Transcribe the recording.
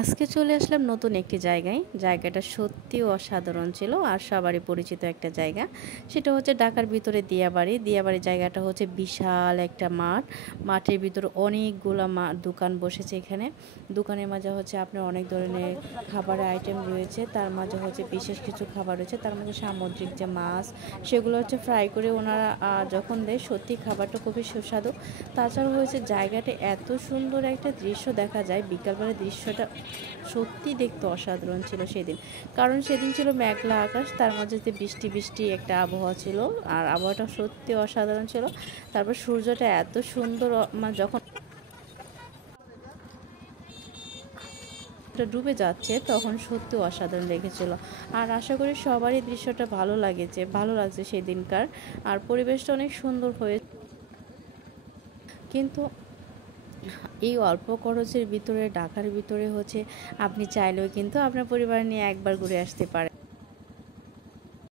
আজকে চলে আসলাম নতুন একটি জায়গায়। জায়গাটা সত্যিই অসাধারণ ছিল আর সবারই পরিচিত একটা জায়গা। সেটা হচ্ছে ঢাকার ভিতরে দিয়াবাড়ি। দিয়াবাড়ি জায়গাটা হচ্ছে বিশাল একটা মাঠ। মাঠের ভিতরে অনেকগুলা দোকান বসেছে এখানে। দোকানের মাঝে হচ্ছে আপনার অনেক ধরনের খাবারের আইটেম রয়েছে। তার মাঝে হচ্ছে বিশেষ কিছু খাবার রয়েছে। তার মধ্যে সামুদ্রিক যে মাছ সেগুলো হচ্ছে ফ্রাই করে ওনারা যখন দেয় সত্যি খাবারটা খুবই সুস্বাদু। তাছাড়া হয়েছে জায়গাটা এত সুন্দর একটা দৃশ্য দেখা যায়। বিকালবেলার দৃশ্যটা সত্যি দেখতে অসাধারণ ছিল সেদিন। কারণ সেদিন ছিল মেঘলা আকাশ, তার মাঝে যে বৃষ্টি বৃষ্টি একটা আবহাওয়া ছিল। আর আবহাওয়াটা সত্যি অসাধারণ ছিল। তারপর সূর্যটা এত সুন্দর যখন ডুবে যাচ্ছে তখন সত্যি অসাধারণ লেগেছিল। আর আশা করি সবারই দৃশ্যটা ভালো লাগছে সেদিনকার। আর পরিবেশটা অনেক সুন্দর হয়ে, কিন্তু এই অল্প খরচের ভিতরে ঢাকার ভিতরে হচ্ছে আপনি চাইলেও কিন্তু আপনার পরিবার নিয়ে একবার ঘুরে আসতে পারেন।